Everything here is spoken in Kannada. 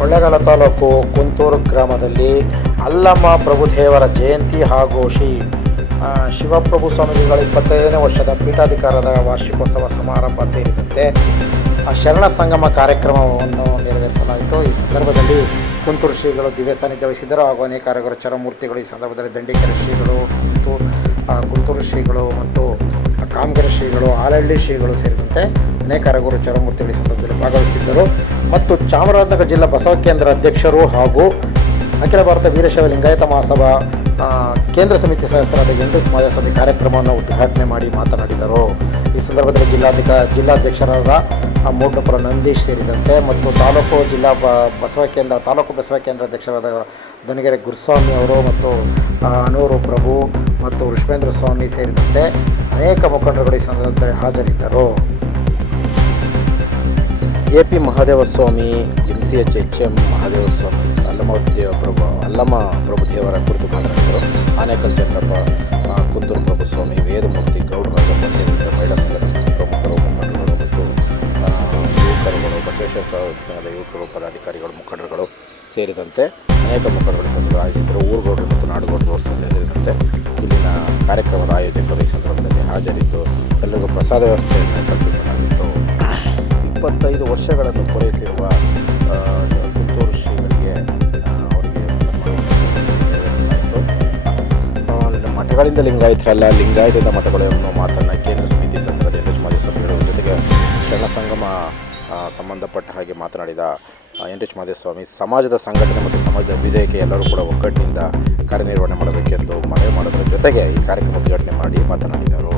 ಕೊಳ್ಳೇಗಾಲ ತಾಲೂಕು ಕುಂತೂರು ಗ್ರಾಮದಲ್ಲಿ ಅಲ್ಲಮ್ಮ ಪ್ರಭುದೇವರ ಜಯಂತಿ ಹಾಗೂ ಶ್ರೀ ಶಿವಪ್ರಭು ಸ್ವಾಮೀಜಿಗಳ ಇಪ್ಪತ್ತೈದನೇ ವರ್ಷದ ಪೀಠಾಧಿಕಾರದ ವಾರ್ಷಿಕೋತ್ಸವ ಸಮಾರಂಭ ಸೇರಿದಂತೆ ಶರಣ ಸಂಗಮ ಕಾರ್ಯಕ್ರಮವನ್ನು ನೆರವೇರಿಸಲಾಯಿತು. ಈ ಸಂದರ್ಭದಲ್ಲಿ ಕುಂತೂರು ಶ್ರೀಗಳು ದಿವ್ಯ ಸಾನ್ನಿಧ್ಯ ವಹಿಸಿದ್ದರು ಹಾಗೂ ಅನೇಕ ಅರಗರ ಚರಮೂರ್ತಿಗಳು ಈ ಸಂದರ್ಭದಲ್ಲಿ ದಂಡಿಕೆರೆ ಶ್ರೀಗಳು ಮತ್ತು ಆ, ಕುಂತೂರು ಶ್ರೀಗಳು ಮತ್ತು ಕಾಮಗೆರೆ ಶ್ರೀಗಳು, ಆಲಹಳ್ಳಿ ಶ್ರೀಗಳು ಸೇರಿದಂತೆ ಅನೇಕ ಅರಗುರು ಚರಮೂರ್ತಿಗಳ ಸಂದರ್ಭದಲ್ಲಿ ಭಾಗವಹಿಸಿದ್ದರು. ಮತ್ತು ಚಾಮರಾಜನಗರ ಜಿಲ್ಲಾ ಬಸವ ಕೇಂದ್ರ ಅಧ್ಯಕ್ಷರು ಹಾಗೂ ಅಖಿಲ ಭಾರತ ವೀರಶೈವ ಲಿಂಗಾಯತ ಮಹಾಸಭಾ ಕೇಂದ್ರ ಸಮಿತಿ ಸದಸ್ಯರಾದ ಎಂಟು ಮಾಧವಸ್ವಾಮಿ ಕಾರ್ಯಕ್ರಮವನ್ನು ಉದ್ಘಾಟನೆ ಮಾಡಿ ಮಾತನಾಡಿದರು. ಈ ಸಂದರ್ಭದಲ್ಲಿ ಜಿಲ್ಲಾಧಿಕ, ಜಿಲ್ಲಾಧ್ಯಕ್ಷರಾದ ಮೂಡ್ನಪುರ ನಂದೀಶ್ ಸೇರಿದಂತೆ ಮತ್ತು ತಾಲೂಕು ಜಿಲ್ಲಾ ಬಸವ ಕೇಂದ್ರ, ತಾಲೂಕು ಬಸವ ಕೇಂದ್ರ ಅಧ್ಯಕ್ಷರಾದ ದನಗೆರೆ ಗುರುಸ್ವಾಮಿ ಅವರು ಮತ್ತು ಅನೂರು ಪ್ರಭು ಮತ್ತು ವೃಷಭೇಂದ್ರ ಸ್ವಾಮಿ ಸೇರಿದಂತೆ ಅನೇಕ ಮುಖಂಡರುಗಳು ಈ ಸಂದರ್ಭದಲ್ಲಿ ಹಾಜರಿದ್ದರು. A P Mahadevaswamy, M C H H M Mahadevaswamy Allama Deva Prabhu, Allamma ಪ್ರಭುದೇವರ ಕುರಿತು ಮಾತನಾಡಿದರು. ಆನೇಕಲ್ ಚಂದ್ರಪ್ಪ ಕುಂದೂರು ಪ್ರಭು ಸ್ವಾಮಿ, ವೇದಮೂರ್ತಿ ಗೌಡರಾಜಪ್ಪ ಸೇರಿದಂತೆ ಮಹಿಳಾ ಸಂಘದ ಪ್ರಮುಖರು, ಮುಖಂಡರುಗಳು ಮತ್ತು ಯುವಕರುಗಳು, ಬಸವೇಶ್ವರ ಸಂಘದ ಯುವಕರು, ಪದಾಧಿಕಾರಿಗಳು, ಮುಖಂಡರುಗಳು ಸೇರಿದಂತೆ ಅನೇಕ ಮುಖಂಡರು ಆಗಿದ್ದರು ಊರುಗೌಡರು ಮತ್ತು ನಾಡುಗೌಡರು ಸೇರಿದಂತೆ ಕಾರ್ಯಕ್ರಮದ ಆಯೋಜಕರು ಈ ಸಂದರ್ಭದಲ್ಲಿ ಹಾಜರಿದ್ದು, ಎಲ್ಲರಿಗೂ ಪ್ರಸಾದ ವ್ಯವಸ್ಥೆಯನ್ನು ಕಲ್ಪಿಸಲಾಗಿತ್ತು. ಇಪ್ಪತ್ತೈದು ವರ್ಷಗಳನ್ನು ಪೂರೈಸಿರುವ ಪುತ್ತೂರು ಶ್ರೀಗಳಿಗೆ ಅವರಿಗೆ ನೆರವೇರಿಸಲಾಯಿತು. ಮಠಗಳಿಂದ ಲಿಂಗಾಯತರಲ್ಲ, ಲಿಂಗಾಯತದ ಮಠಗಳನ್ನು ಮಾತನ್ನು ಕೇಂದ್ರ ಸಮಿತಿ ಸದಸ್ಯರಾದ ಮಾದೇಸ್ವಾಮಿಗಳು ಜೊತೆಗೆ ಶರಣ ಸಂಗಮ ಸಂಬಂಧಪಟ್ಟ ಹಾಗೆ ಮಾತನಾಡಿದ ಎನ್ ಎಚ್ ಮಾದೇಸ್ವಾಮಿ, ಸಮಾಜದ ಸಂಘಟನೆ ಮತ್ತು ಸಮಾಜದ ವಿಜಯಕ್ಕೆ ಎಲ್ಲರೂ ಕೂಡ ಒಗ್ಗಟ್ಟಿನಿಂದ ಕಾರ್ಯನಿರ್ವಹಣೆ ಮಾಡಬೇಕೆಂದು ಮನವಿ ಮಾಡೋದರ ಜೊತೆಗೆ ಈ ಕಾರ್ಯಕ್ರಮ ಉದ್ಘಾಟನೆ ಮಾಡಿ ಮಾತನಾಡಿದರು.